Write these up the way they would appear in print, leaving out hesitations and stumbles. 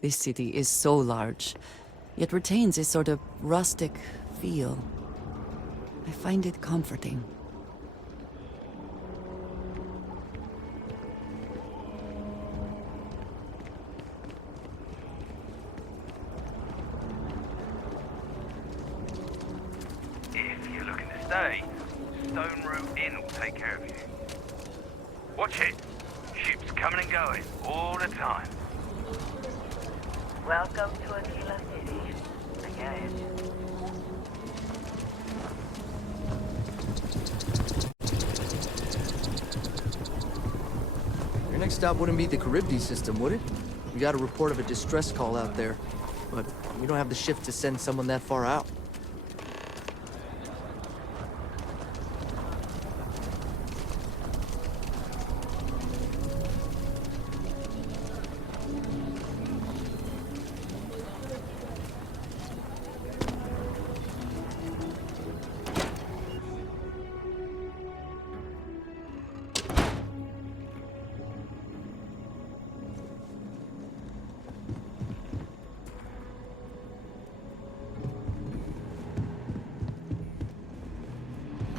This city is so large, yet retains a sort of rustic feel. I find it comforting. If you're looking to stay, Stone Root Inn will take care of you. Watch it. Ships coming and going all the time. Welcome to Aquila City. Again. Your next stop wouldn't be the Charybdis system, would it? We got a report of a distress call out there, but we don't have the shift to send someone that far out.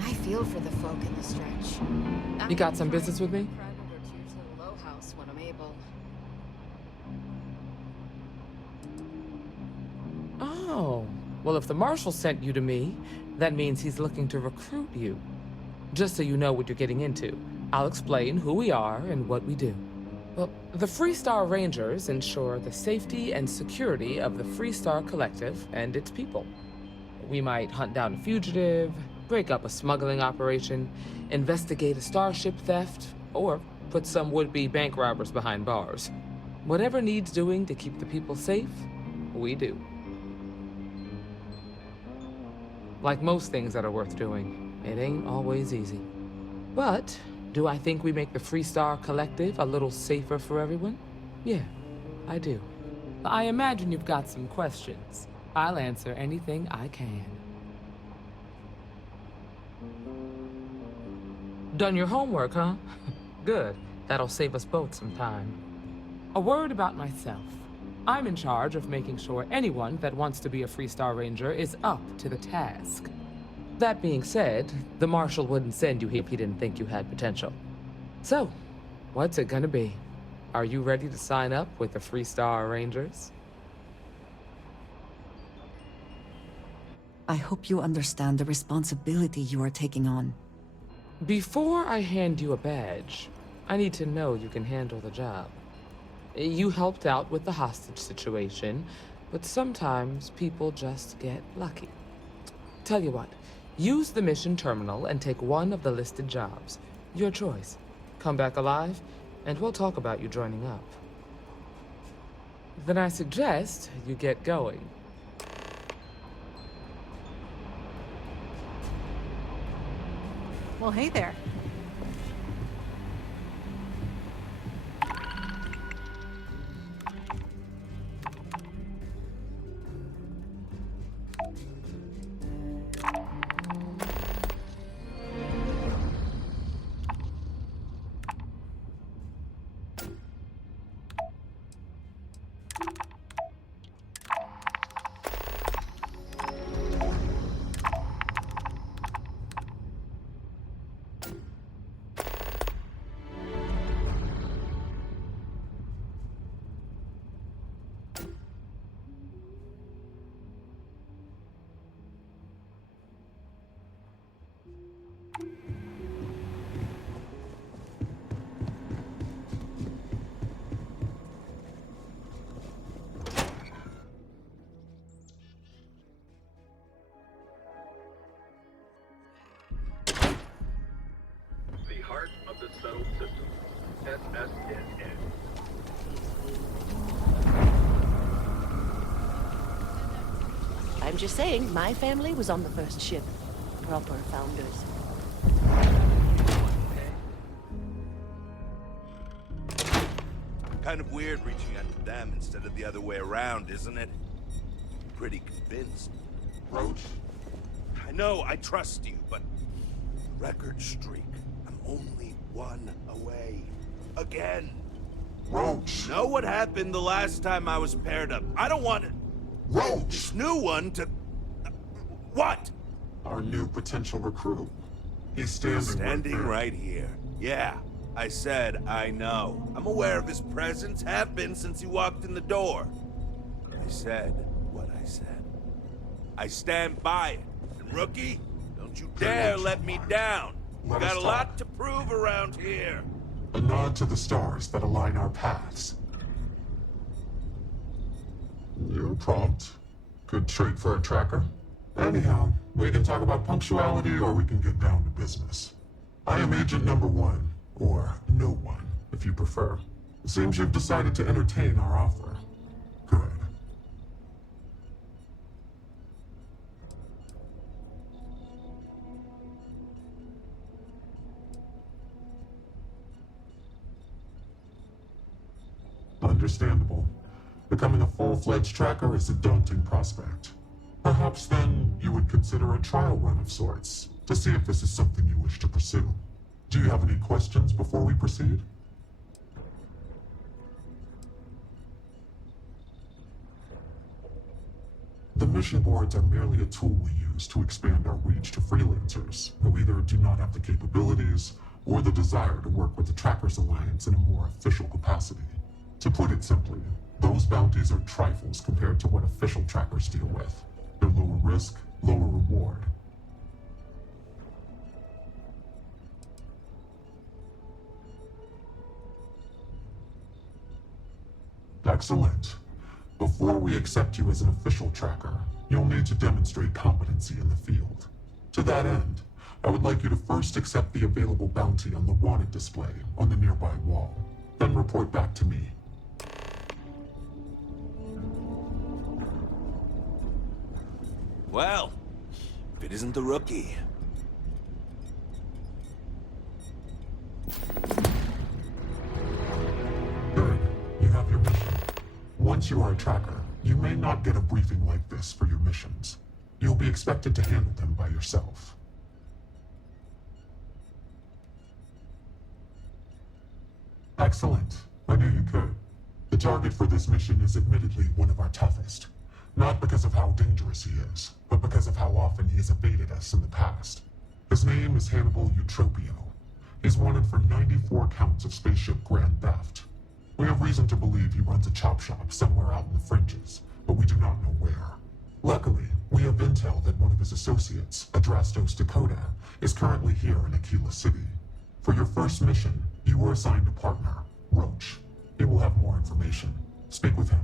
I feel for the folk in the stretch. You got some business with me? Private or two to the Low House when I'm able. Oh, well, if the Marshal sent you to me, that means he's looking to recruit you. Just so you know what you're getting into, I'll explain who we are and what we do. Well, the Freestar Rangers ensure the safety and security of the Freestar Collective and its people. We might hunt down a fugitive, break up a smuggling operation, investigate a starship theft, or put some would-be bank robbers behind bars. Whatever needs doing to keep the people safe, we do. Like most things that are worth doing, it ain't always easy. But do I think we make the Freestar Collective a little safer for everyone? Yeah, I do. I imagine you've got some questions. I'll answer anything I can. Done your homework, huh? Good. That'll save us both some time. A word about myself. I'm in charge of making sure anyone that wants to be a Freestar Ranger is up to the task. That being said, the Marshal wouldn't send you if he didn't think you had potential. So, what's it gonna be? Are you ready to sign up with the Freestar Rangers? I hope you understand the responsibility you are taking on. Before I hand you a badge, I need to know you can handle the job. You helped out with the hostage situation, but sometimes people just get lucky. Tell you what, use the mission terminal and take one of the listed jobs. Your choice. Come back alive, and we'll talk about you joining up. Then I suggest you get going. Well, hey there. Heart of the settled system, SSNN. I'm just saying, my family was on the first ship. Proper founders. Kind of weird reaching out to them instead of the other way around, isn't it? Pretty convinced. Roach? I know, I trust you, but... record streak. I'm only one away. Again. Roach! Know what happened the last time I was paired up? I don't want Roach! this new one to... What? Our new potential recruit. He's standing Right here. Yeah, I said I know. I'm aware of his presence, have been since he walked in the door. I said what I said. I stand by it. And rookie, don't you dare let me down. Let Got us a lot talk. to prove around here. A nod to the stars that align our paths. You're prompt. Good trait for a tracker. Anyhow, we can talk about punctuality or we can get down to business. I am Agent Number 1, or No One, if you prefer. It seems you've decided to entertain our offer. Good. Understandable. Becoming a full-fledged tracker is a daunting prospect. Perhaps then you would consider a trial run of sorts to see if this is something you wish to pursue. Do you have any questions before we proceed? The mission boards are merely a tool we use to expand our reach to freelancers who either do not have the capabilities or the desire to work with the Trackers Alliance in a more official capacity. To put it simply, those bounties are trifles compared to what official trackers deal with. They're lower risk, lower reward. Excellent. Before we accept you as an official tracker, you'll need to demonstrate competency in the field. To that end, I would like you to first accept the available bounty on the wanted display on the nearby wall, then report back to me. Well, if it isn't the rookie. Good. You have your mission. Once you are a tracker, you may not get a briefing like this for your missions. You'll be expected to handle them by yourself. Excellent. I knew you could. The target for this mission is admittedly one of our toughest. Not because of how dangerous he is, but because of how often he has evaded us in the past. His name is Hannibal Eutropio. He's wanted for 94 counts of spaceship grand theft. We have reason to believe he runs a chop shop somewhere out in the fringes, but we do not know where. Luckily, we have intel that one of his associates, Adrastos Dakota, is currently here in Aquila City. For your first mission, you were assigned a partner, Roach. He will have more information. Speak with him.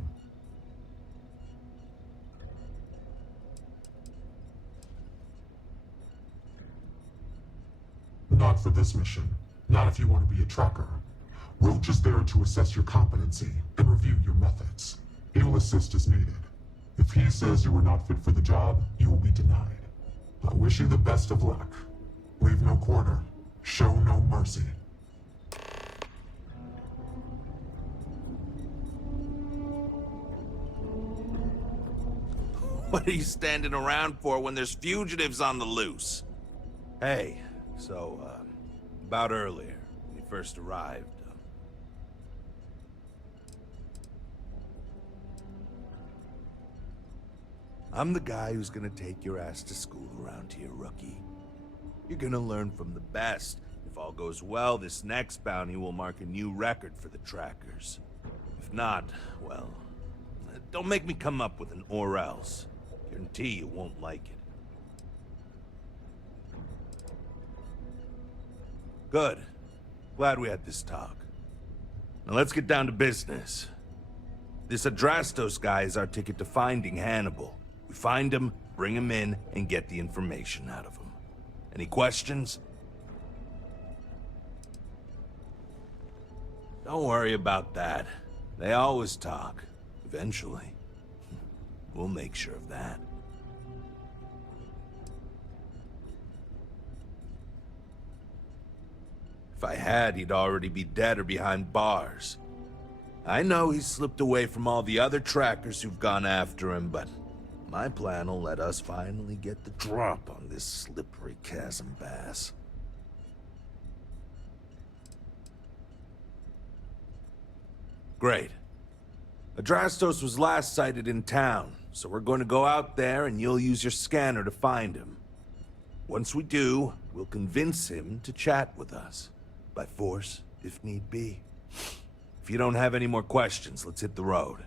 Not for this mission. Not if you want to be a tracker. Roach is there to assess your competency and review your methods. He will assist as needed. If he says you are not fit for the job, you will be denied. I wish you the best of luck. Leave no quarter. Show no mercy. What are you standing around for when there's fugitives on the loose? Hey, so, about earlier, when you first arrived, I'm the guy who's gonna take your ass to school around here, rookie. You're gonna learn from the best. If all goes well, this next bounty will mark a new record for the trackers. If not, well, don't make me come up with an or else. Guarantee you won't like it. Good. Glad we had this talk. Now let's get down to business. This Adrastos guy is our ticket to finding Hannibal. We find him, bring him in, and get the information out of him. Any questions? Don't worry about that. They always talk. Eventually. We'll make sure of that. If I had, he'd already be dead or behind bars. I know he's slipped away from all the other trackers who've gone after him, but my plan will let us finally get the drop on this slippery chasm bass. Great. Adrastos was last sighted in town, so we're going to go out there and you'll use your scanner to find him. Once we do, we'll convince him to chat with us. By force, if need be. If you don't have any more questions, let's hit the road.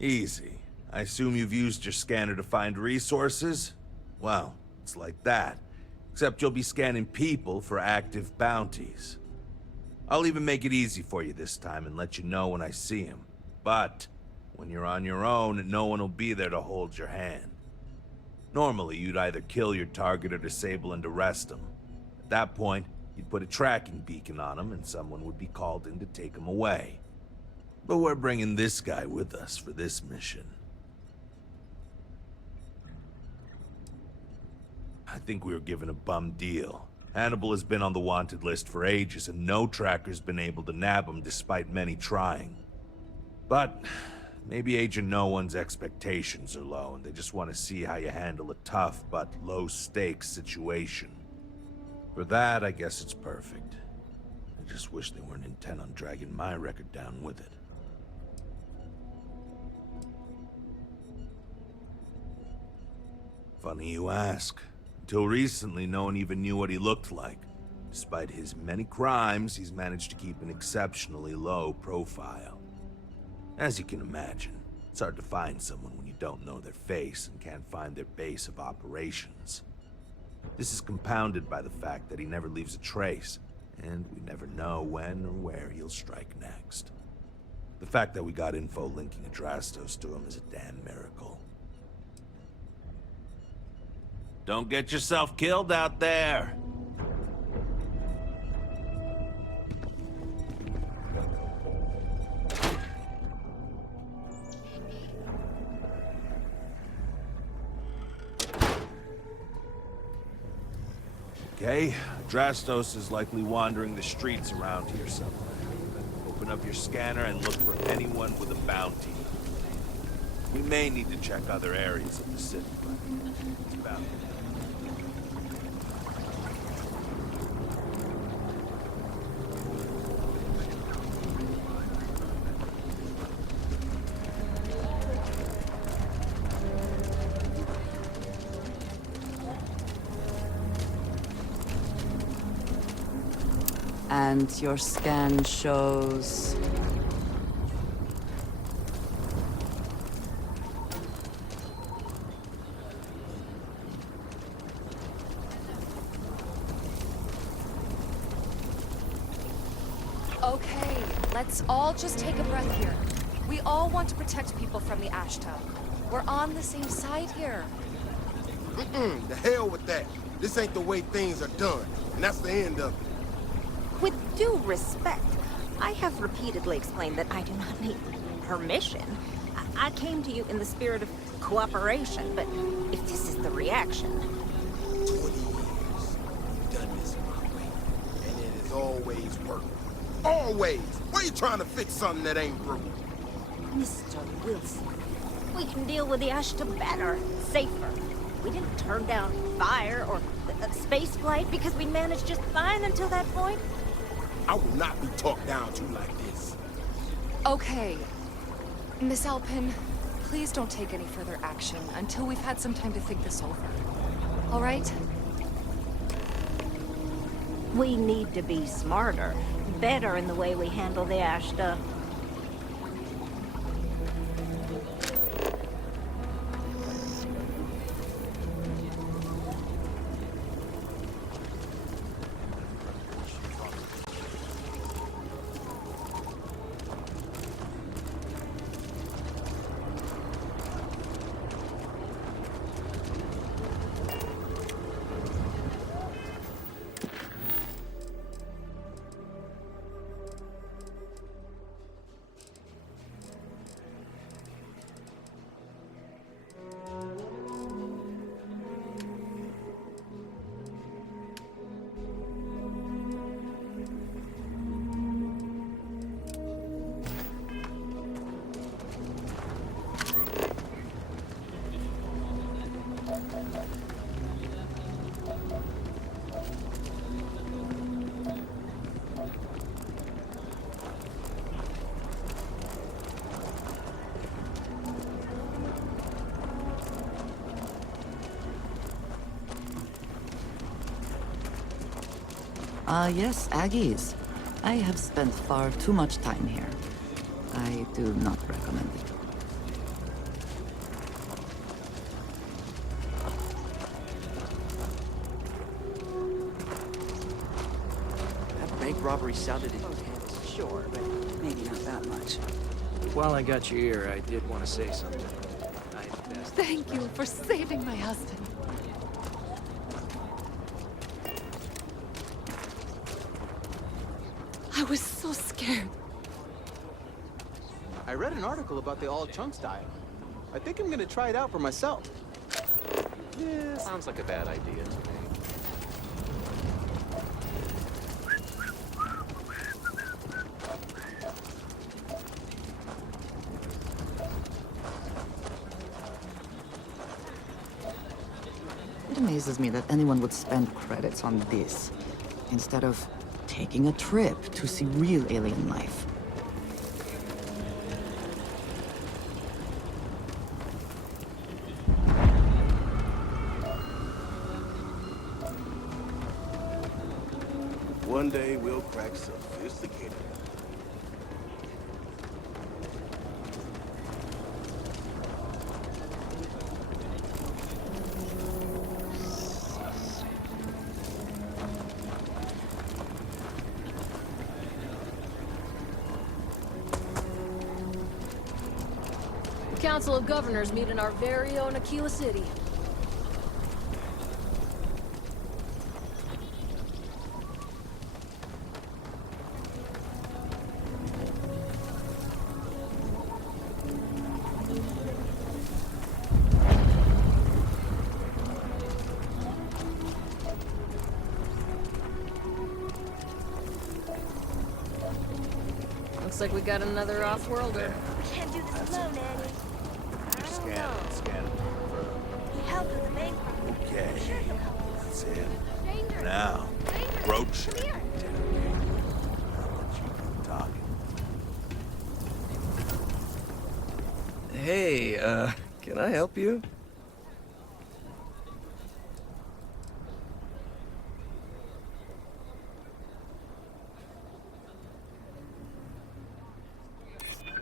Easy. I assume you've used your scanner to find resources? Well, it's like that. Except you'll be scanning people for active bounties. I'll even make it easy for you this time and let you know when I see him. But when you're on your own, no one will be there to hold your hand. Normally, you'd either kill your target or disable and arrest him. At that point, you'd put a tracking beacon on him and someone would be called in to take him away. But we're bringing this guy with us for this mission. I think we were given a bum deal. Hannibal has been on the wanted list for ages, and no tracker's been able to nab him despite many trying. But maybe Agent No One's expectations are low, and they just want to see how you handle a tough but low-stakes situation. For that, I guess it's perfect. I just wish they weren't intent on dragging my record down with it. Funny you ask. Until recently, no one even knew what he looked like. Despite his many crimes, he's managed to keep an exceptionally low profile. As you can imagine, it's hard to find someone when you don't know their face and can't find their base of operations. This is compounded by the fact that he never leaves a trace, and we never know when or where he'll strike next. The fact that we got info linking Adrastos to him is a damn miracle. Don't get yourself killed out there! Okay, Adrastos is likely wandering the streets around here somewhere. Open up your scanner and look for anyone with a bounty. We may need to check other areas of the city, but it's about it. And your scan shows... Okay, let's all just take a breath here. We all want to protect people from the Ashta. We're on the same side here. The hell with that. This ain't the way things are done, and that's the end of it. With due respect, I have repeatedly explained that I do not need permission. I came to you in the spirit of cooperation, but if this is the reaction... 20 years. We've done this my way, and it has always worked. Always! Why are you trying to fix something that ain't broke? Mr. Wilson, we can deal with the Ashta better, safer. We didn't turn down fire or space flight because we managed just fine until that point. I will not be talked down to like this. Okay. Miss Alpin, please don't take any further action until we've had some time to think this over. All right? We need to be smarter, better in the way we handle the Ashta. Yes, Aggies. I have spent far too much time here. I do not recommend it. That bank robbery sounded intense. Sure, but maybe not that much. While I got your ear, I did want to say something. Thank you for saving my husband. I was so scared. I read an article about the all-chunk style. I think I'm gonna try it out for myself. Yeah, sounds like a bad idea to me. It amazes me that anyone would spend credits on this, instead of taking a trip to see real alien life. One day we'll crack sophisticated. The Council of Governors meet in our very own Aquila City. Looks like we got another off-worlder. Can't do this alone, Annie. Scan it, scan it. He helped with the bank robbery. Okay, I'm sure he'll help us. that's it. Danger. Now, Danger. approach Come it. here. I'll let you keep talking. Hey, can I help you?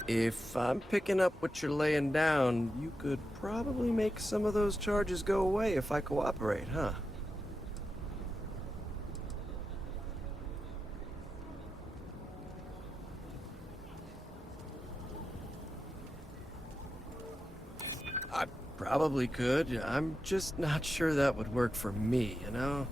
If I'm picking up what you're laying down, you could probably make some of those charges go away if I cooperate, huh? I probably could. I'm just not sure that would work for me, you know?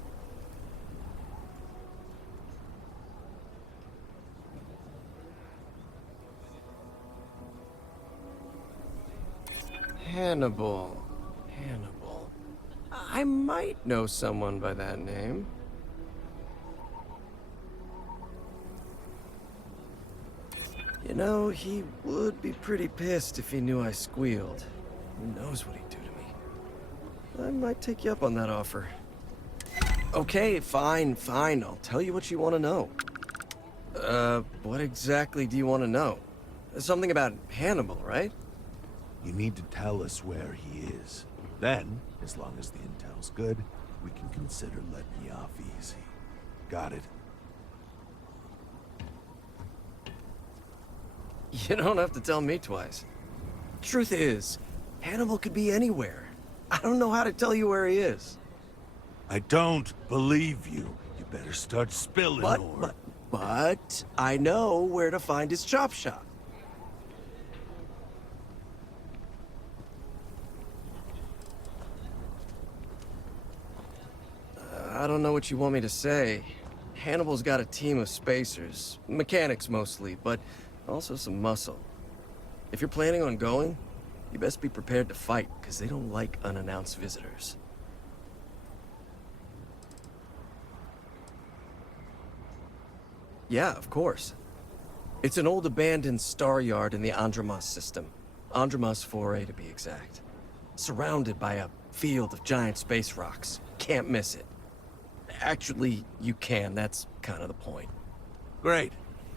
Hannibal. Hannibal. I might know someone by that name. You know, he would be pretty pissed if he knew I squealed. Who knows what he'd do to me? I might take you up on that offer. Okay, fine. I'll tell you what you want to know. What exactly do you want to know? Something about Hannibal, right? You need to tell us where he is. Then, as long as the intel's good, we can consider letting you off easy. Got it? You don't have to tell me twice. Truth is, Hannibal could be anywhere. I don't know how to tell you where he is. I don't believe you. You better start spilling more. But I know where to find his chop shop. I don't know what you want me to say. Hannibal's got a team of spacers, mechanics mostly, but also some muscle. If you're planning on going, you best be prepared to fight, because they don't like unannounced visitors. Yeah, of course. It's an old abandoned star yard in the Andromos system. Andromos 4A to be exact. Surrounded by a field of giant space rocks. Can't miss it. Actually, you can. That's kind of the point. Great.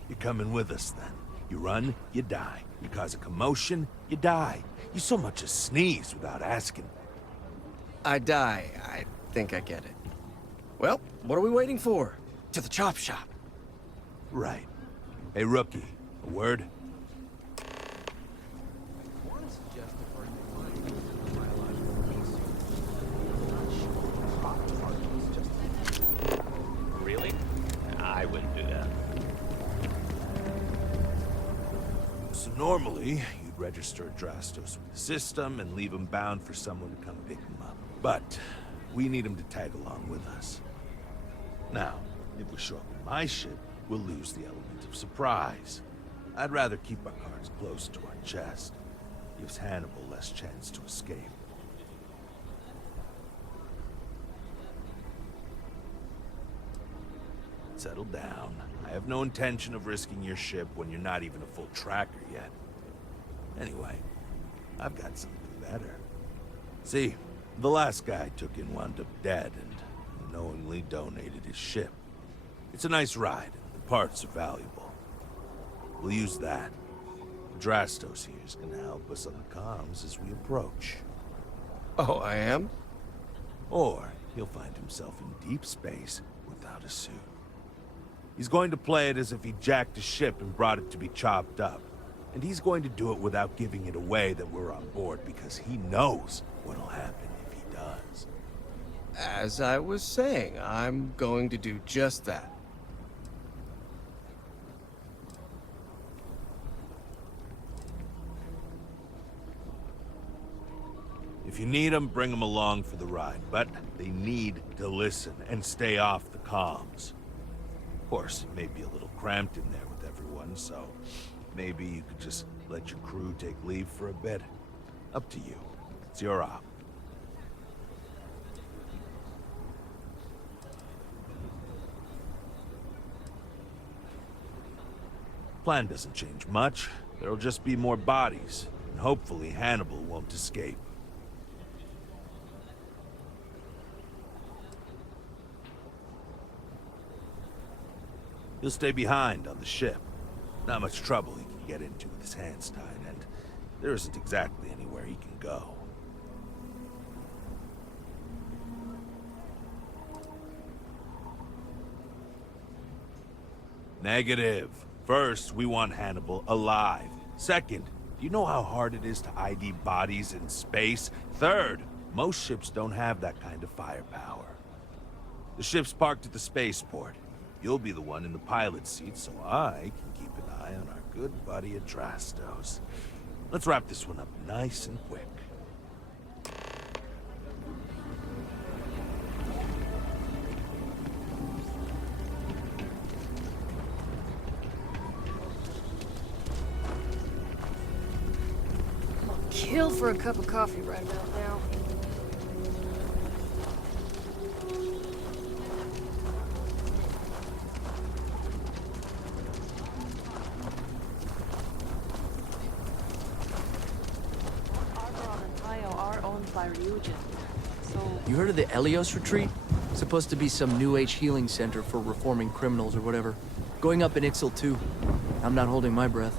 You're coming with us, then. You run, you die. You cause a commotion, you die. You so much as sneeze without asking. I die. I think I get it. Well, what are we waiting for? To the chop shop. Right. Hey, rookie. A word? Really? I wouldn't do that. So normally, you'd register Drastos with the system and leave him bound for someone to come pick him up. But we need him to tag along with us. Now, if we show up in my ship, we'll lose the element of surprise. I'd rather keep our cards close to our chest. Gives Hannibal less chance to escape. Settle down. I have no intention of risking your ship when you're not even a full tracker yet. Anyway, I've got something better. See, the last guy I took in wound up dead and knowingly donated his ship. It's a nice ride, and the parts are valuable. We'll use that. Drastos here is gonna help us on the comms as we approach. Oh, I am? Or he'll find himself in deep space without a suit. He's going to play it as if he jacked a ship and brought it to be chopped up. And he's going to do it without giving it away that we're on board because he knows what'll happen if he does. As I was saying, I'm going to do just that. If you need them, bring them along for the ride, but they need to listen and stay off the comms. Of course, it may be a little cramped in there with everyone, so maybe you could just let your crew take leave for a bit. Up to you. It's your op. Plan doesn't change much. There'll just be more bodies, and hopefully Hannibal won't escape. He'll stay behind on the ship. Not much trouble he can get into with his hands tied, and there isn't exactly anywhere he can go. Negative. First, we want Hannibal alive. Second, do you know how hard it is to ID bodies in space? Third, most ships don't have that kind of firepower. The ship's parked at the spaceport. You'll be the one in the pilot's seat, so I can keep an eye on our good buddy Adrastos. Let's wrap this one up nice and quick. I'll kill for a cup of coffee right about now. You heard of the Elios Retreat? Supposed to be some New Age healing center for reforming criminals or whatever. Going up in Ixel too. I'm not holding my breath.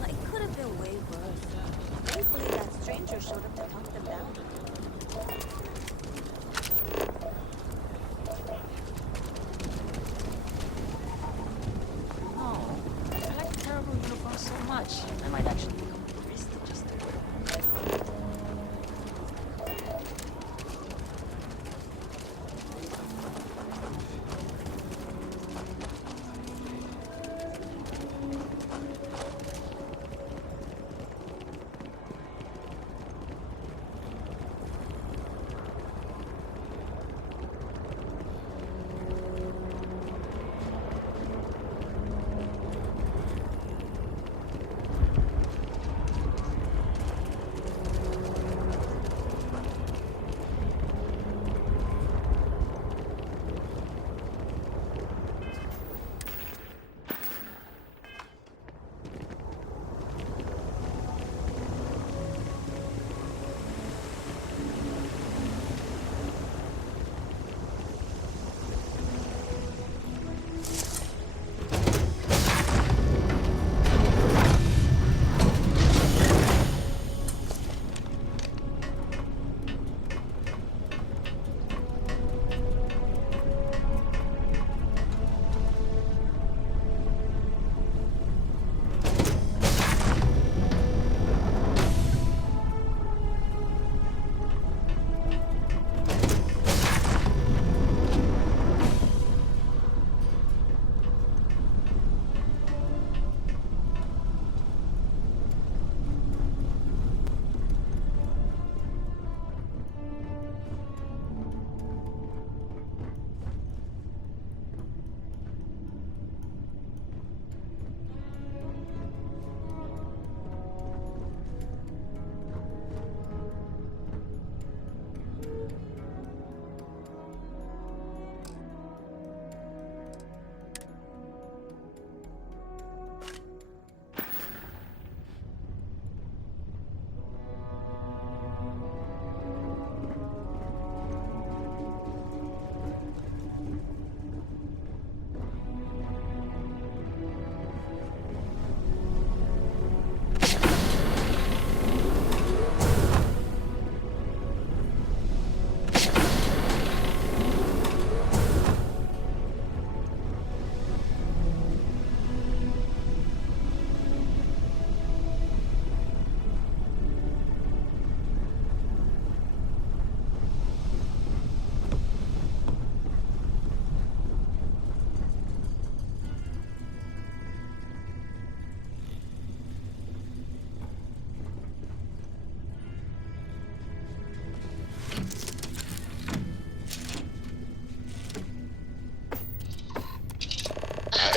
Well, it could have been way worse. Thankfully, that stranger showed up to talk them down. Oh, I like the terrible uniform so much. I might actually become a priest just to wear it.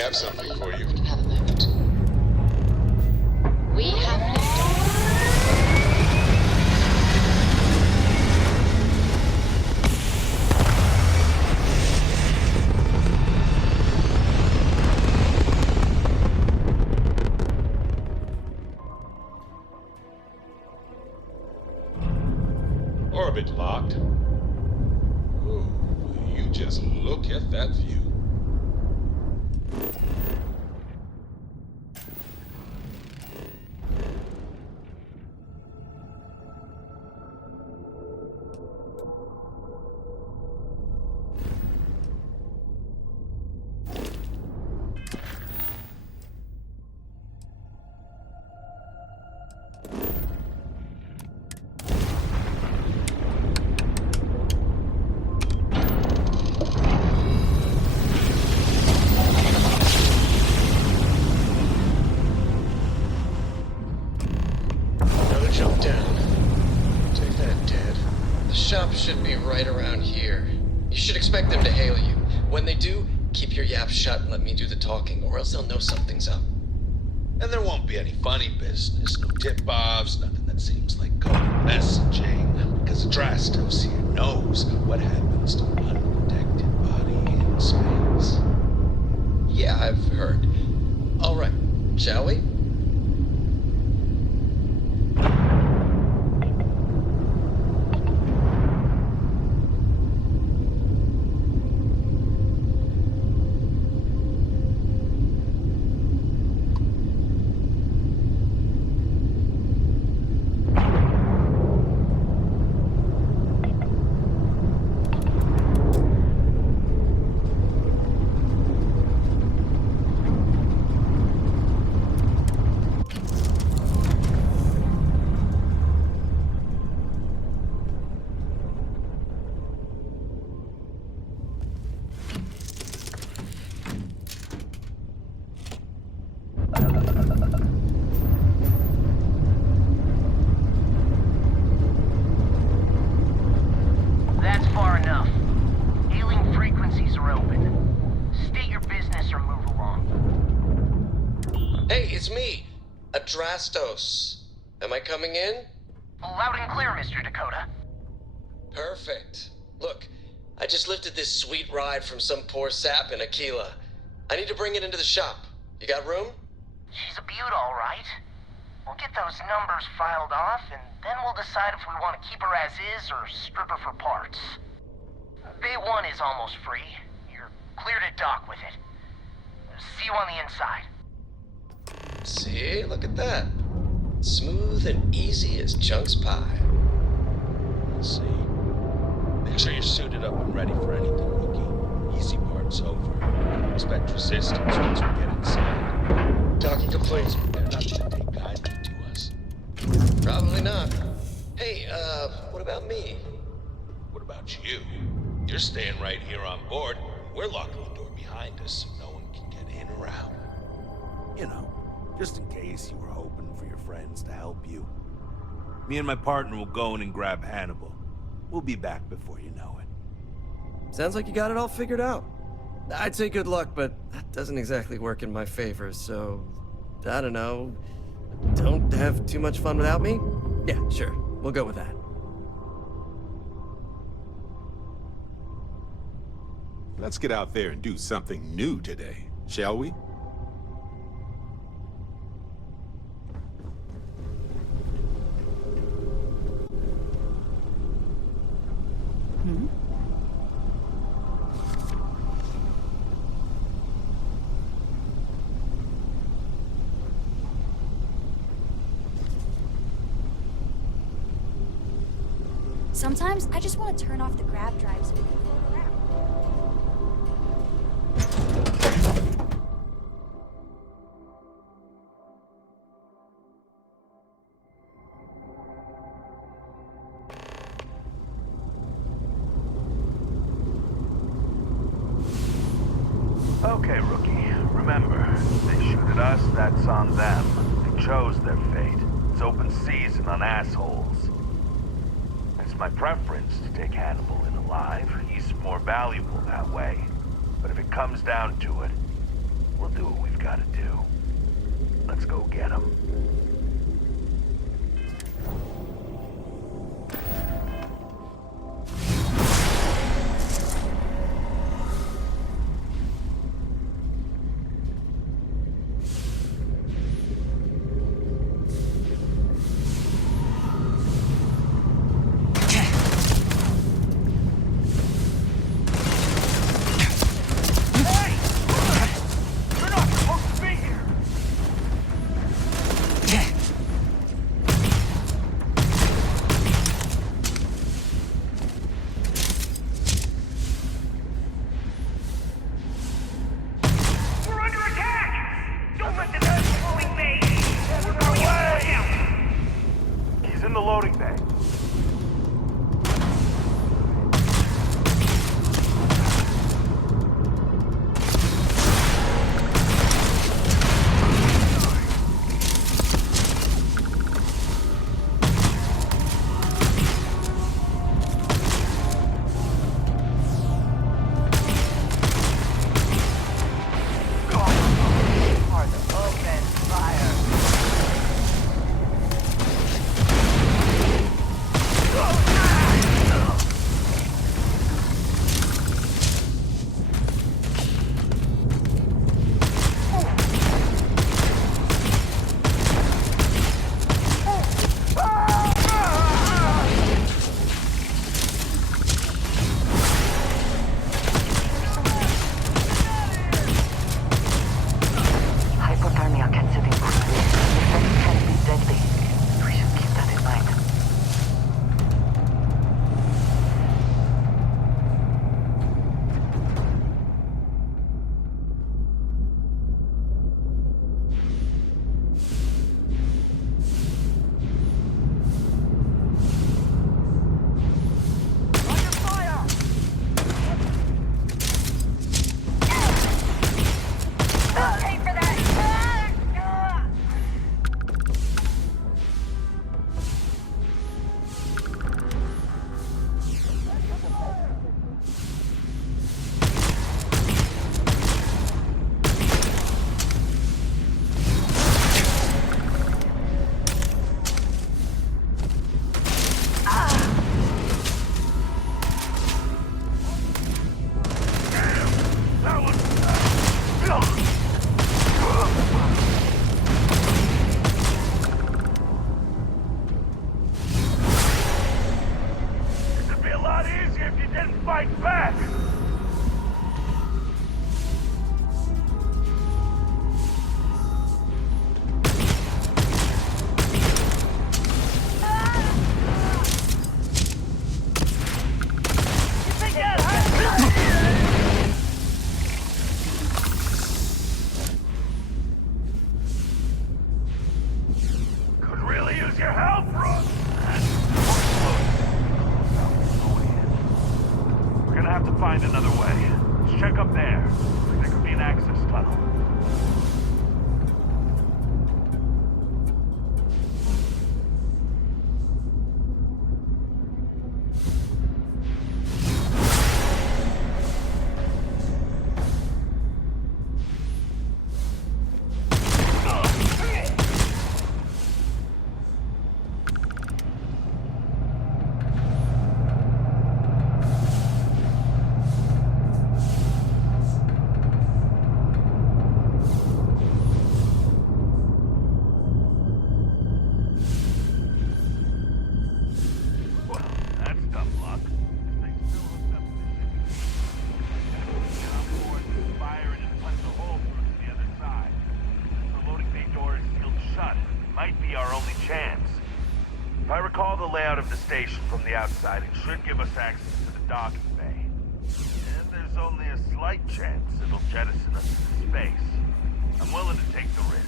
have something for you. Have a moment. We have liftoff. Orbit locked. Ooh, you just look at that view. Another jump down. Take that, Dad. The shop should be right around here. You should expect them to hail you. When they do, keep your yap shut and let me do the talking, or else they'll know something's up. And there won't be any funny business, no tip-offs, nothing that seems like code messaging, because Drastos here knows what happens to an unprotected body in space. Yeah, I've heard. All right, shall we? That's far enough. Hailing frequencies are open. State your business or move along. Hey, it's me, Adrastos. Am I coming in? Loud and clear, Mr. Dakota. Perfect. Look, I just lifted this sweet ride from some poor sap in Aquila. I need to bring it into the shop. You got room? She's a beaut, all right. We'll get those numbers filed off, and then we'll decide if we want to keep her as is or strip her for parts. Bay 1 is almost free. You're clear to dock with it. See you on the inside. See, look at that. Smooth and easy as Chunk's pie. Let's see. Make sure you're suited up and ready for anything, rookie. Easy part's over. Expect resistance once we get inside. Docking complete. They're not gonna take kindly to us. Probably not. Hey, what about me? What about you? You're staying right here on board. We're locking the door behind us so no one can get in or out. You know, just in case you were hoping for your friends to help you. Me and my partner will go in and grab Hannibal. We'll be back before you know it. Sounds like you got it all figured out. I'd say good luck, but that doesn't exactly work in my favor, so... I don't know. Don't have too much fun without me? Yeah, sure. We'll go with that. Let's get out there and do something new today, shall we? Sometimes I just want to turn off the grab drive so we can float around. Okay, rookie. Remember, they shoot at us, that's on them. They chose their fate. It's open season on assholes. It's my preference to take Hannibal in alive. He's more valuable that way. But if it comes down to it, We'll do what we've got to do. Let's go get him. Find another way. Let's check up there. There could be an access tunnel. Layout of the station from the outside, it should give us access to the docking bay. And there's only a slight chance it'll jettison us into space. I'm willing to take the risk.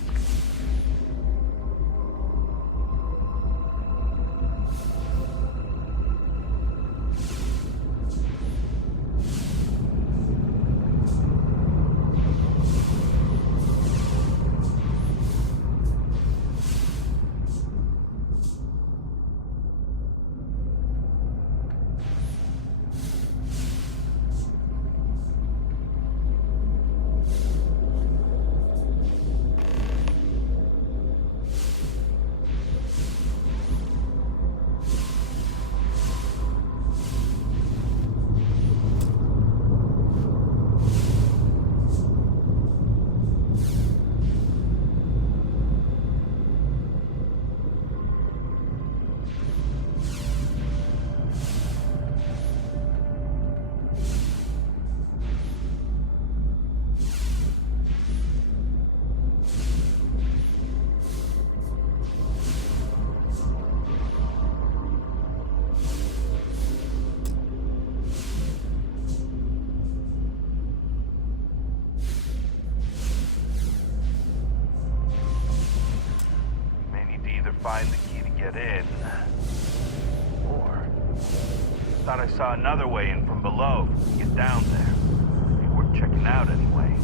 find the key to get in. Or thought I saw another way in from below to get down there. Maybe worth checking out anyway.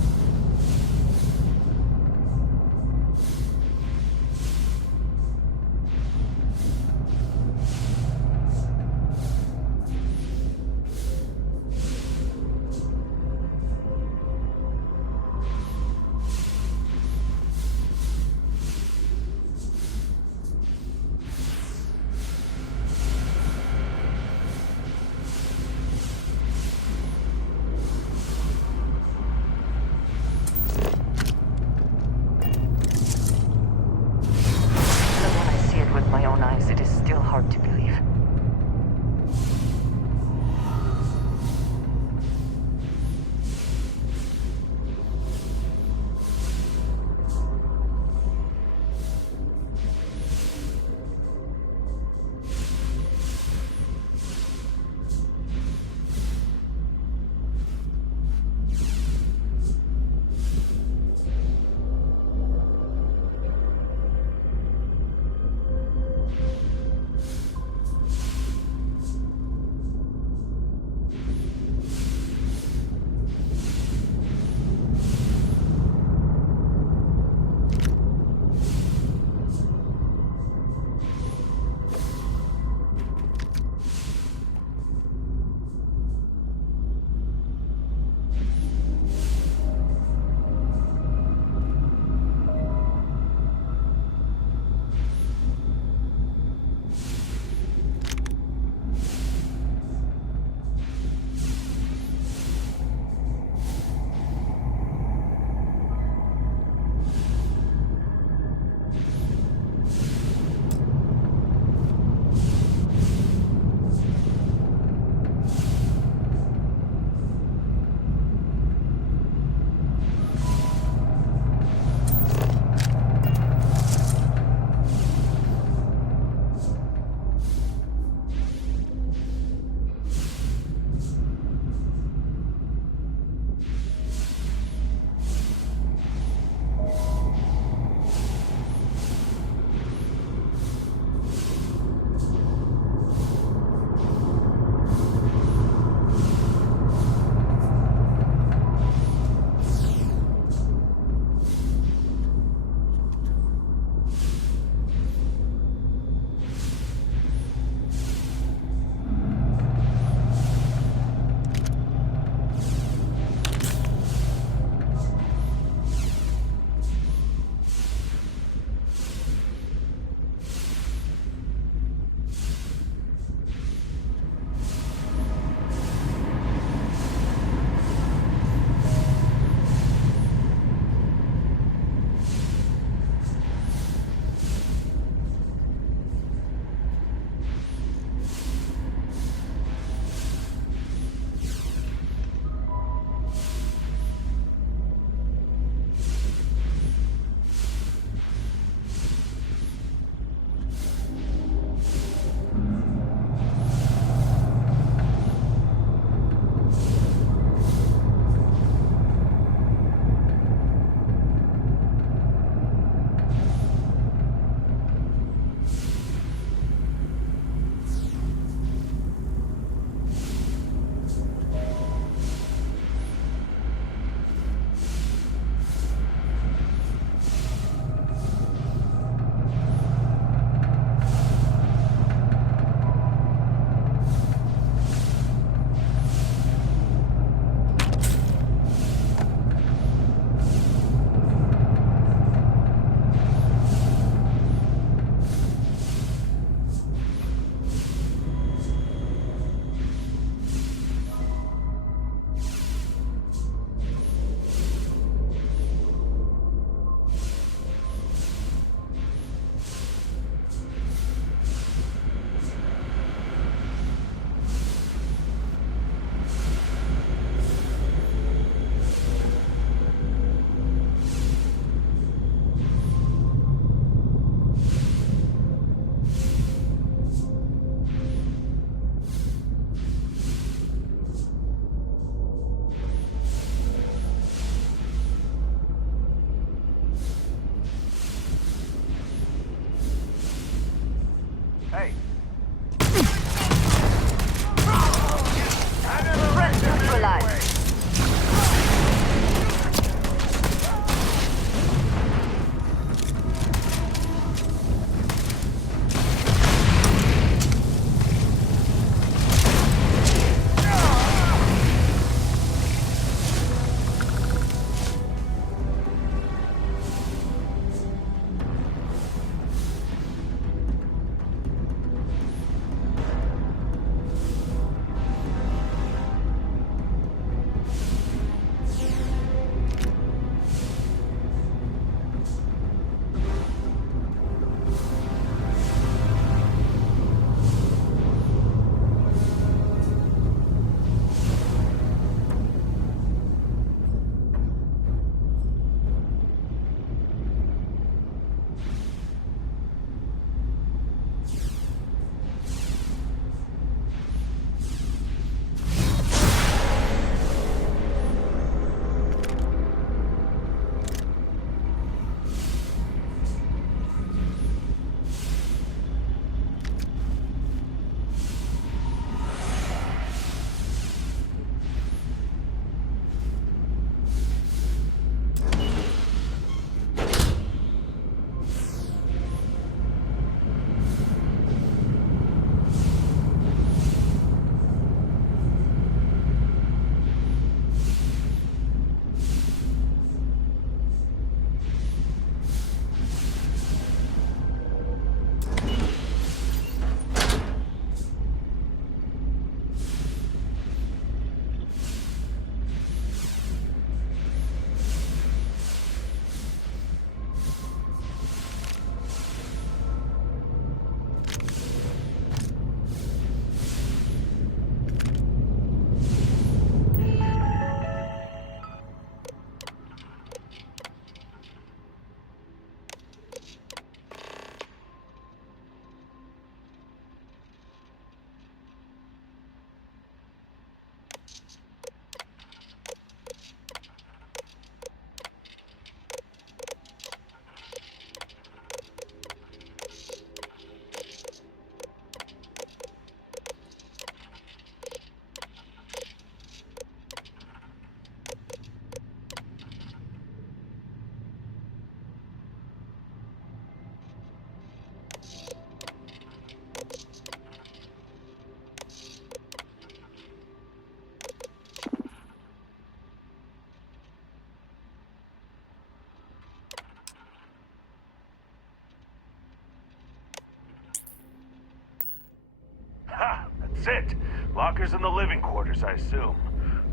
it. Lockers in the living quarters, I assume.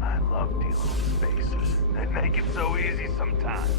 I love dealing with spacers. They make it so easy sometimes.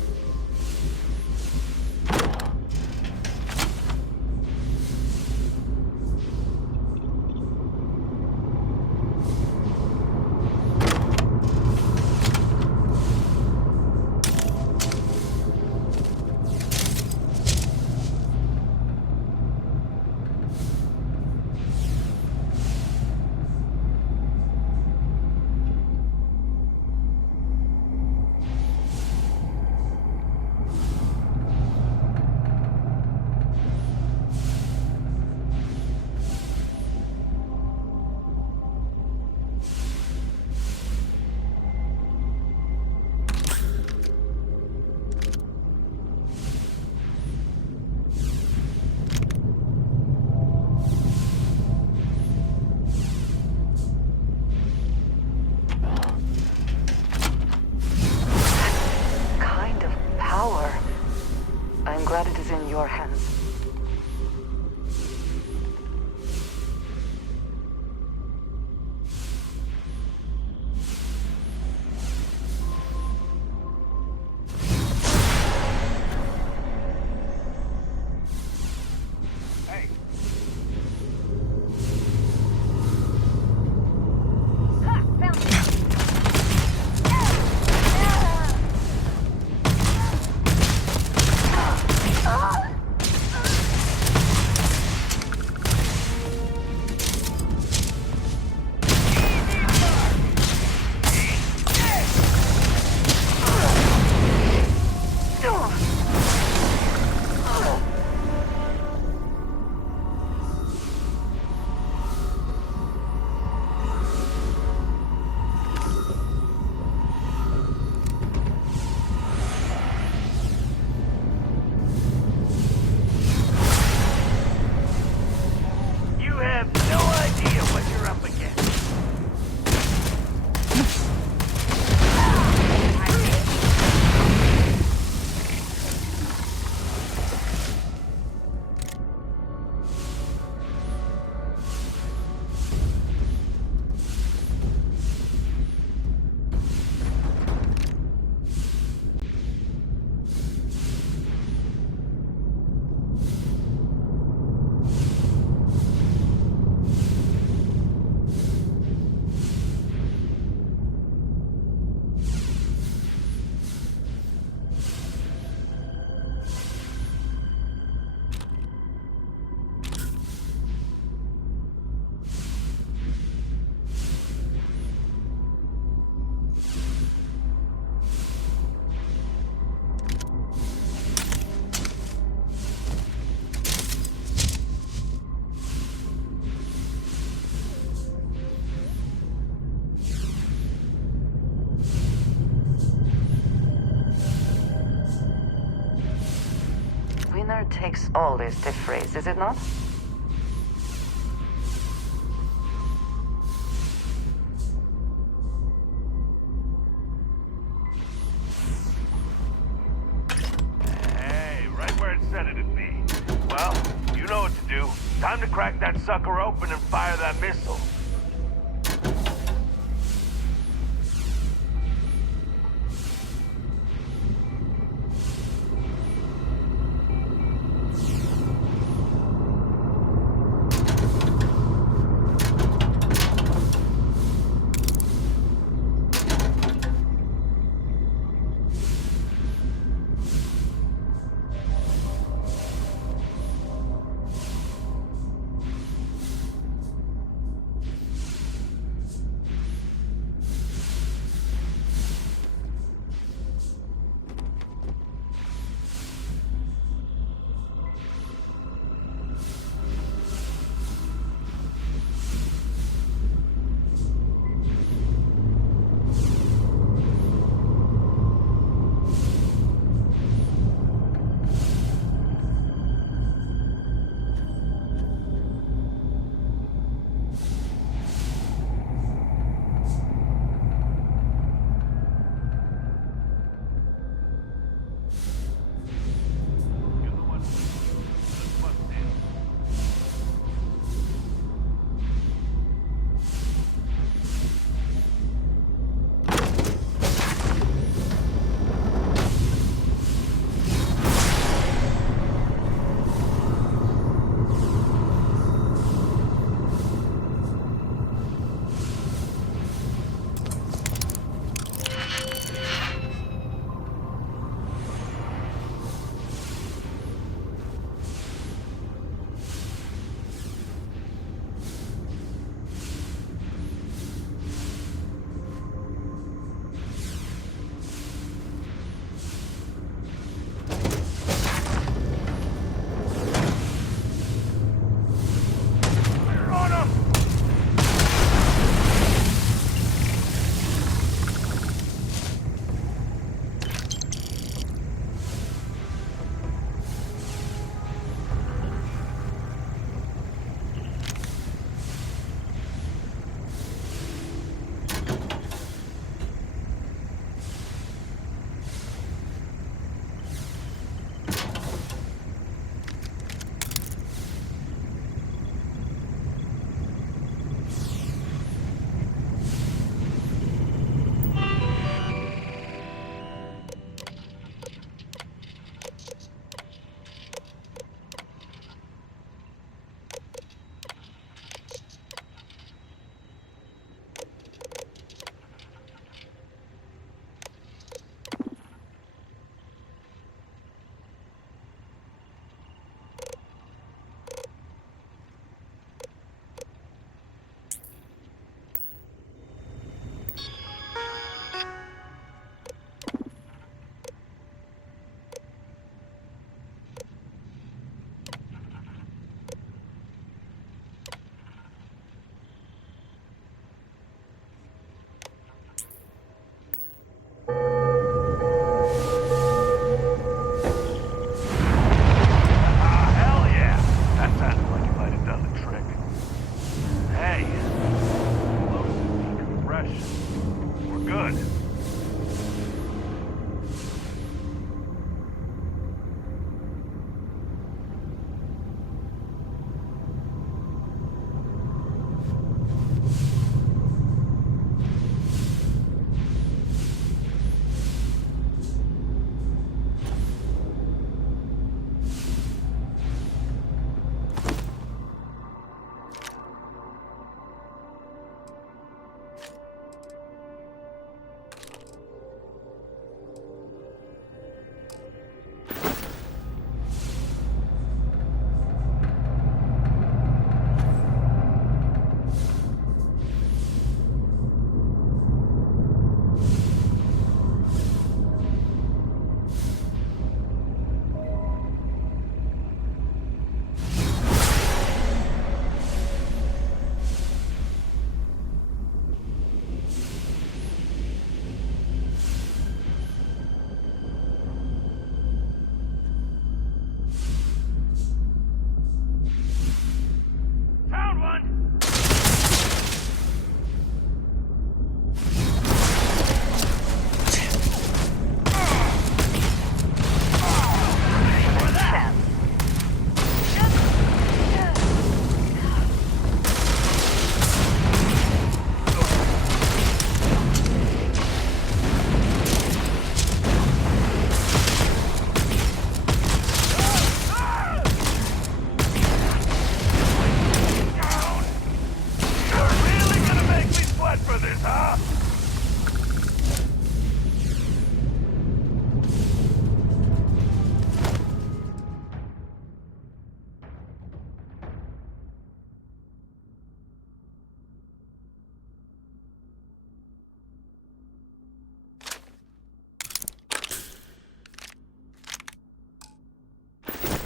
I'm glad it is in your hands. Winner takes all is the phrase, is it not? Hey, right where it said it'd be. Well, you know what to do. Time to crack that sucker open and fire that missile.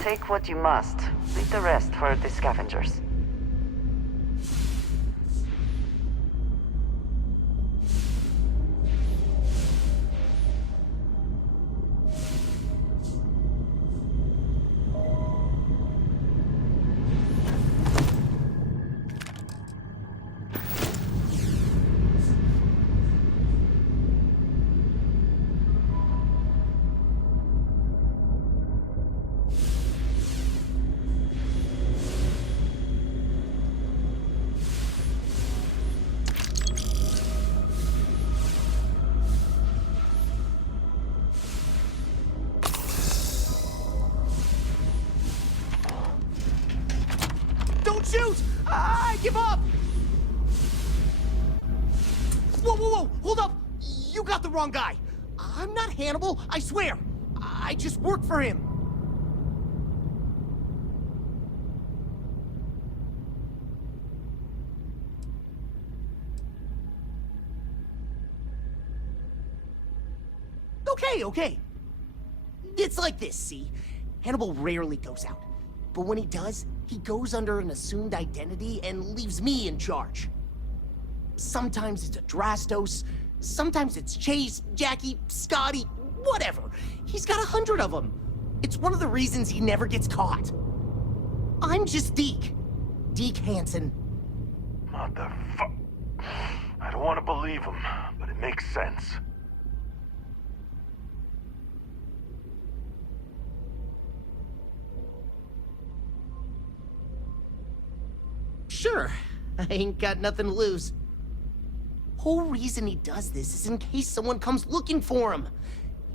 Take what you must. Leave the rest for the scavengers. Don't shoot! I give up! Whoa, whoa, whoa! Hold up! You got the wrong guy. I'm not Hannibal, I swear. I just work for him. Okay. It's like this, see? Hannibal rarely goes out. But when he does, he goes under an assumed identity and leaves me in charge. Sometimes it's a Drastos, sometimes it's Chase, Jackie, Scotty, whatever. He's got 100 of them. It's one of the reasons he never gets caught. I'm just Deke. Deke Hansen. Motherfuck. I don't want to believe him, but it makes sense. Sure, I ain't got nothing to lose. Whole reason he does this is in case someone comes looking for him.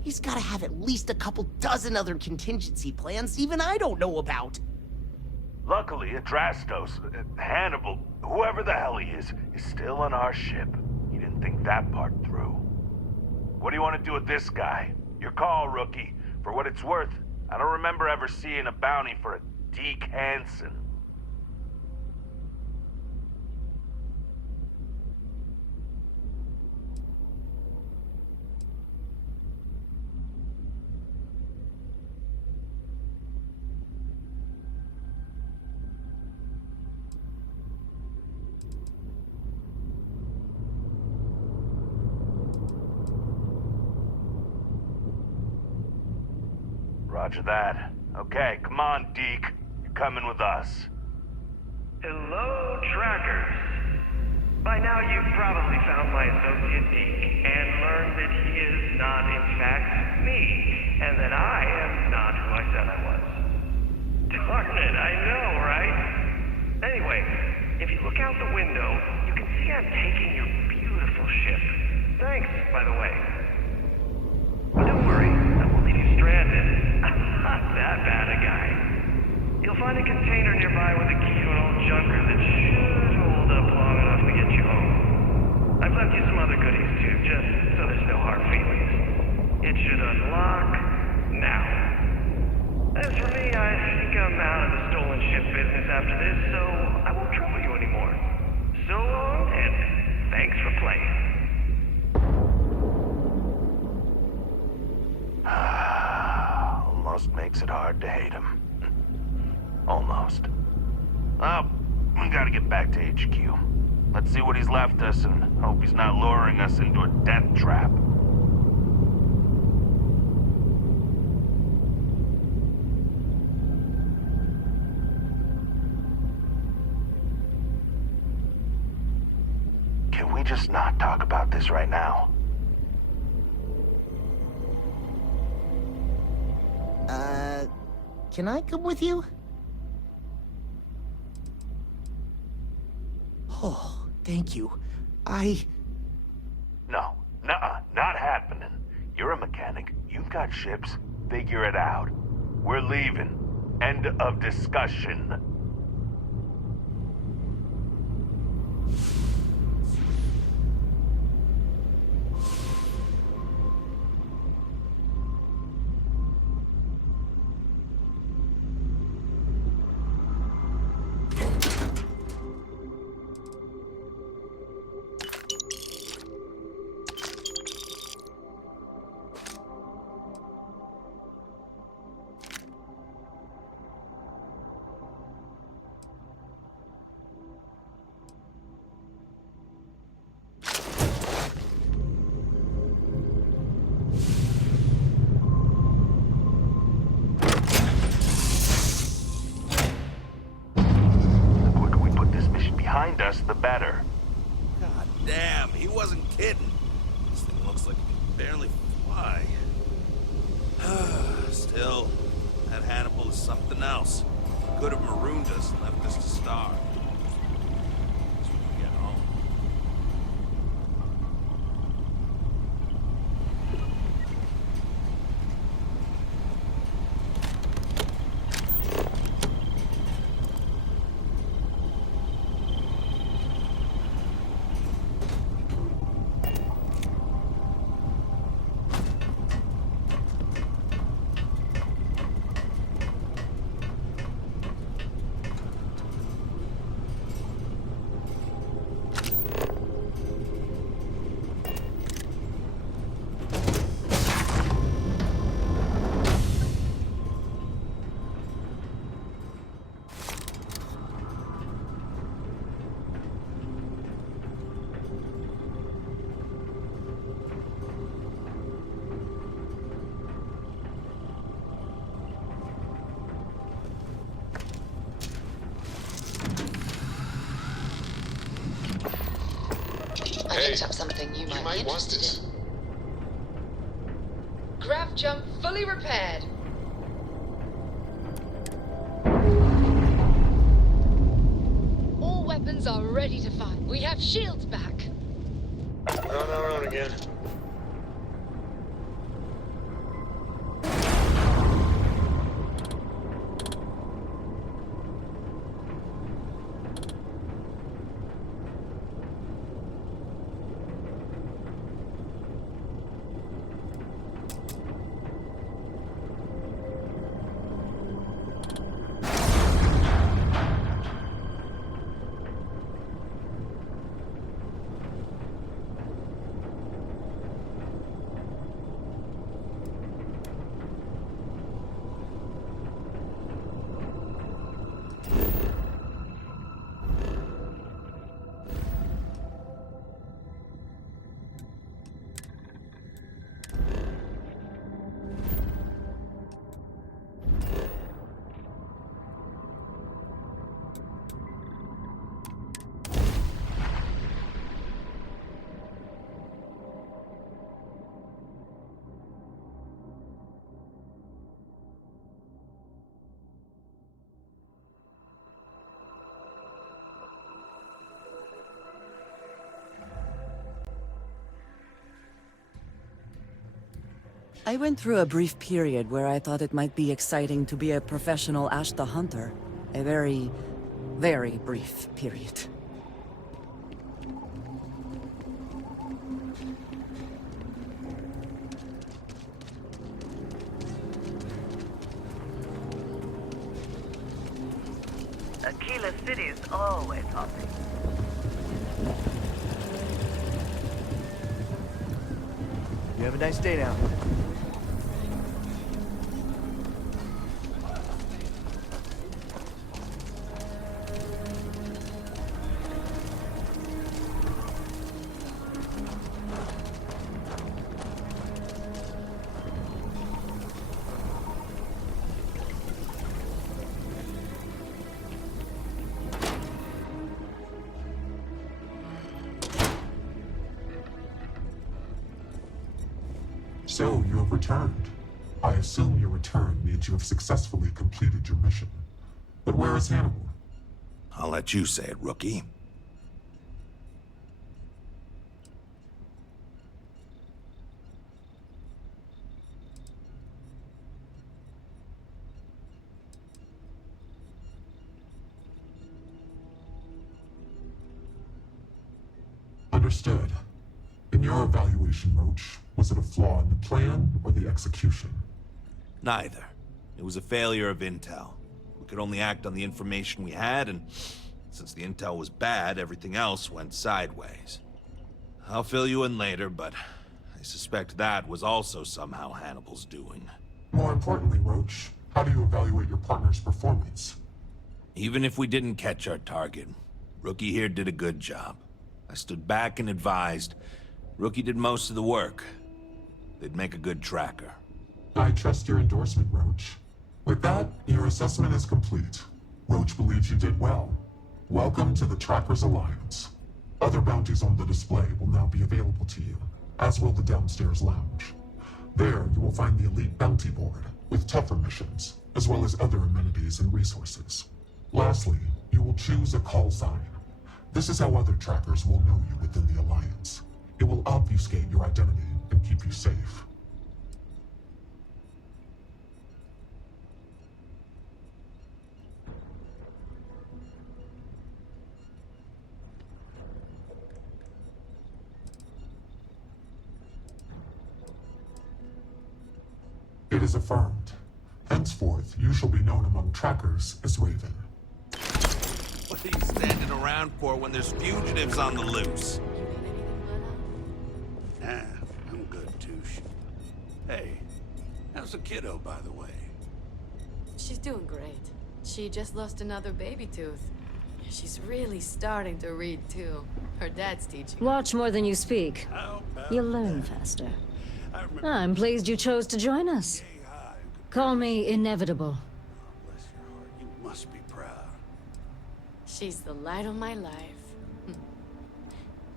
He's gotta have at least a couple dozen other contingency plans even I don't know about. Luckily, Adrastos, Hannibal, whoever the hell he is still on our ship. He didn't think that part through. What do you want to do with this guy? Your call, rookie. For what it's worth, I don't remember ever seeing a bounty for a Deke Hansen. Roger that. Okay, come on, Deke. You're coming with us. Hello, trackers. By now you've probably found my associate Deke and learned that he is not in fact me, and that I am not who I said I was. Darn it, I know, right? Anyway, if you look out the window, you can see I'm taking your beautiful ship. Thanks, by the way. But don't worry, I won't leave you stranded. I'm not that bad a guy. You'll find a container nearby with a key to an old junker that should hold up long enough to get you home. I've left you some other goodies too, just so there's no hard feelings. It should unlock now. As for me, I think I'm out of the stolen ship business after this, so I won't trouble you anymore. So long, and thanks for playing. Almost makes it hard to hate him. Almost. Well, we gotta get back to HQ. Let's see what he's left us and hope he's not luring us into a death trap. Can we just not talk about this right now? Can I come with you? Oh, thank you. No, nuh-uh, not happening. You're a mechanic. You've got ships. Figure it out. We're leaving. End of discussion. behind us, the better. God damn, he wasn't kidding. This thing looks like it can barely fly. Still, that Hannibal is something else. Could have marooned us and left us to starve. So we can get home. I picked up something you might be interested in. Grav jump fully repaired. All weapons are ready to fire. We have shields back. We're on our own again. I went through a brief period where I thought it might be exciting to be a professional Ash the Hunter. A very, very brief period. Aquila City is always hopping. You have a nice day now. So, you have returned. I assume your return means you have successfully completed your mission. But where is Hannibal? I'll let you say it, rookie. Understood. In your evaluation, Roach, was it a flaw in the plan or the execution? Neither. It was a failure of intel. We could only act on the information we had, and since the intel was bad, everything else went sideways. I'll fill you in later, but I suspect that was also somehow Hannibal's doing. More importantly, Roach, how do you evaluate your partner's performance? Even if we didn't catch our target, Rookie here did a good job. I stood back and advised. Rookie did most of the work. They'd make a good tracker. I trust your endorsement, Roach. With that, your assessment is complete. Roach believes you did well. Welcome to the Trackers Alliance. Other bounties on the display will now be available to you, as will the downstairs lounge. There, you will find the Elite Bounty Board, with tougher missions, as well as other amenities and resources. Lastly, you will choose a call sign. This is how other trackers will know you within the Alliance. It will obfuscate your identity and keep you safe. It is affirmed. Henceforth, you shall be known among trackers as Raven. What are you standing around for when there's fugitives on the loose? Nah, I'm good, Touche. Hey, how's the kiddo, by the way? She's doing great. She just lost another baby tooth. She's really starting to read, too. Her dad's teaching her. Watch more than you speak. You'll learn faster. I'm pleased you chose to join us. Call me Inevitable. You must be proud. She's the light of my life.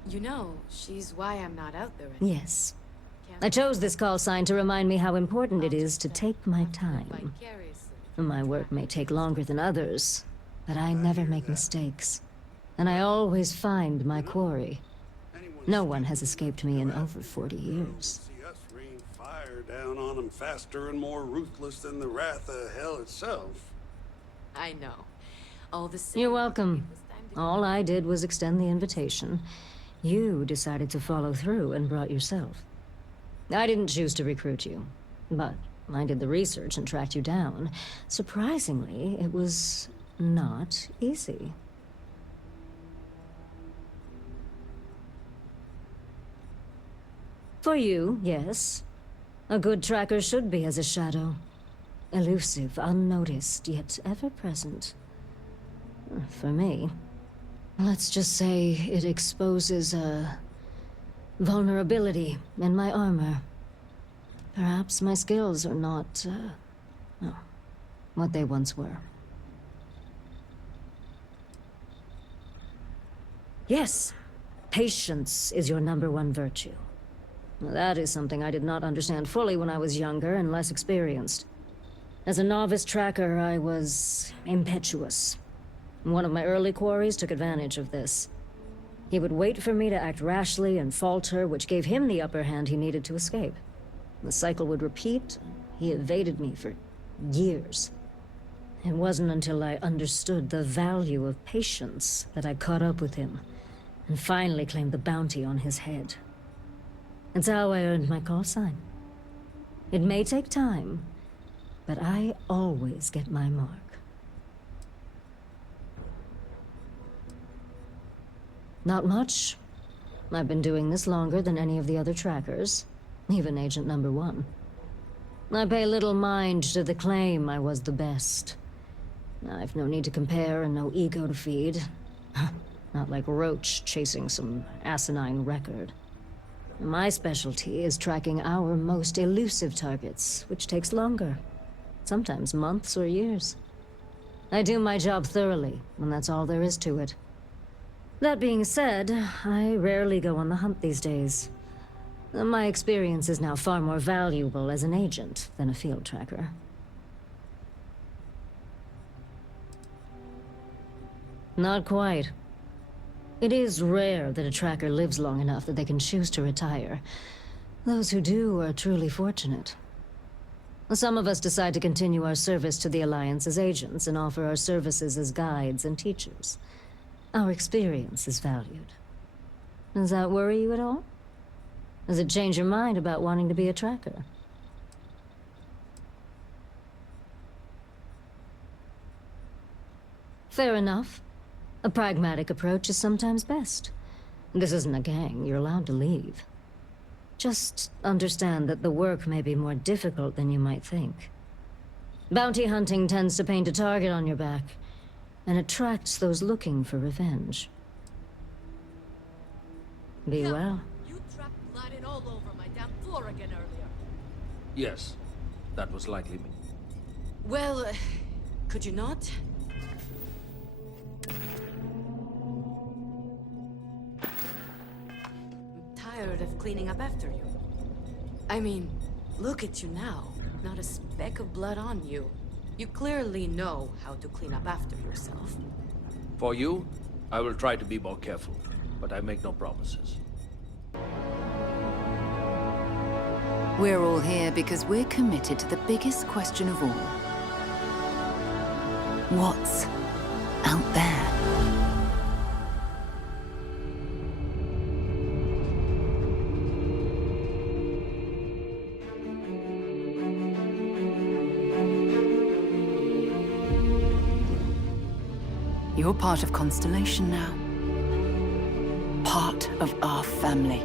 You know, she's why I'm not out there anymore. Yes. I chose this call sign to remind me how important it is to take my time. My work may take longer than others, but I never make mistakes. And I always find my quarry. No one has escaped me in over 40 years. See us rain fire down on them faster and more ruthless than the wrath of hell itself. I know. All the same. You're welcome. All I did was extend the invitation. You decided to follow through and brought yourself. I didn't choose to recruit you, but I did the research and tracked you down. Surprisingly, it was not easy. For you, yes. A good tracker should be as a shadow. Elusive, unnoticed, yet ever-present. For me, let's just say it exposes a vulnerability in my armor. Perhaps my skills are not, what they once were. Yes, patience is your #1 virtue. That is something I did not understand fully when I was younger and less experienced. As a novice tracker, I was impetuous. One of my early quarries took advantage of this. He would wait for me to act rashly and falter, which gave him the upper hand he needed to escape. The cycle would repeat. He evaded me for years. It wasn't until I understood the value of patience that I caught up with him and finally claimed the bounty on his head. It's how I earned my call sign. It may take time, but I always get my mark. Not much. I've been doing this longer than any of the other trackers, even Agent #1. I pay little mind to the claim I was the best. I've no need to compare and no ego to feed. Not like Roach chasing some asinine record. My specialty is tracking our most elusive targets, which takes longer. Sometimes months or years. I do my job thoroughly, and that's all there is to it. That being said, I rarely go on the hunt these days. My experience is now far more valuable as an agent than a field tracker. Not quite. It is rare that a tracker lives long enough that they can choose to retire. Those who do are truly fortunate. Some of us decide to continue our service to the Alliance as agents and offer our services as guides and teachers. Our experience is valued. Does that worry you at all? Does it change your mind about wanting to be a tracker? Fair enough. A pragmatic approach is sometimes best. This isn't a gang, you're allowed to leave. Just understand that the work may be more difficult than you might think. Bounty hunting tends to paint a target on your back, and attracts those looking for revenge. Be well. You trapped Latin all over my damn floor again earlier. Yes, that was likely me. Well, could you not? tired of cleaning up after you. I mean, look at you now. Not a speck of blood on you. You clearly know how to clean up after yourself. For you, I will try to be more careful, but I make no promises. We're all here because we're committed to the biggest question of all. What's out there? You're part of Constellation now. Part of our family.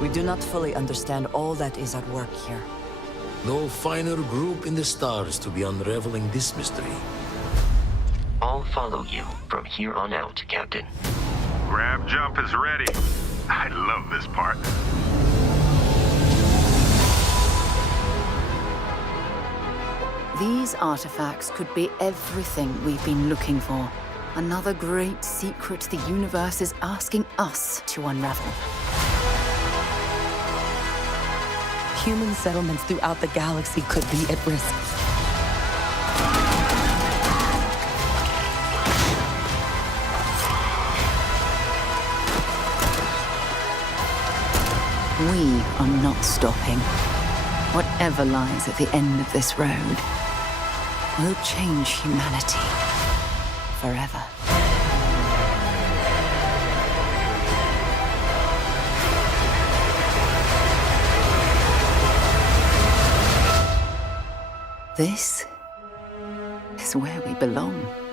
We do not fully understand all that is at work here. No finer group in the stars to be unraveling this mystery. I'll follow you from here on out, Captain. Grab jump is ready. I love this part. These artifacts could be everything we've been looking for. Another great secret the universe is asking us to unravel. Human settlements throughout the galaxy could be at risk. We are not stopping. Whatever lies at the end of this road will change humanity forever. This is where we belong.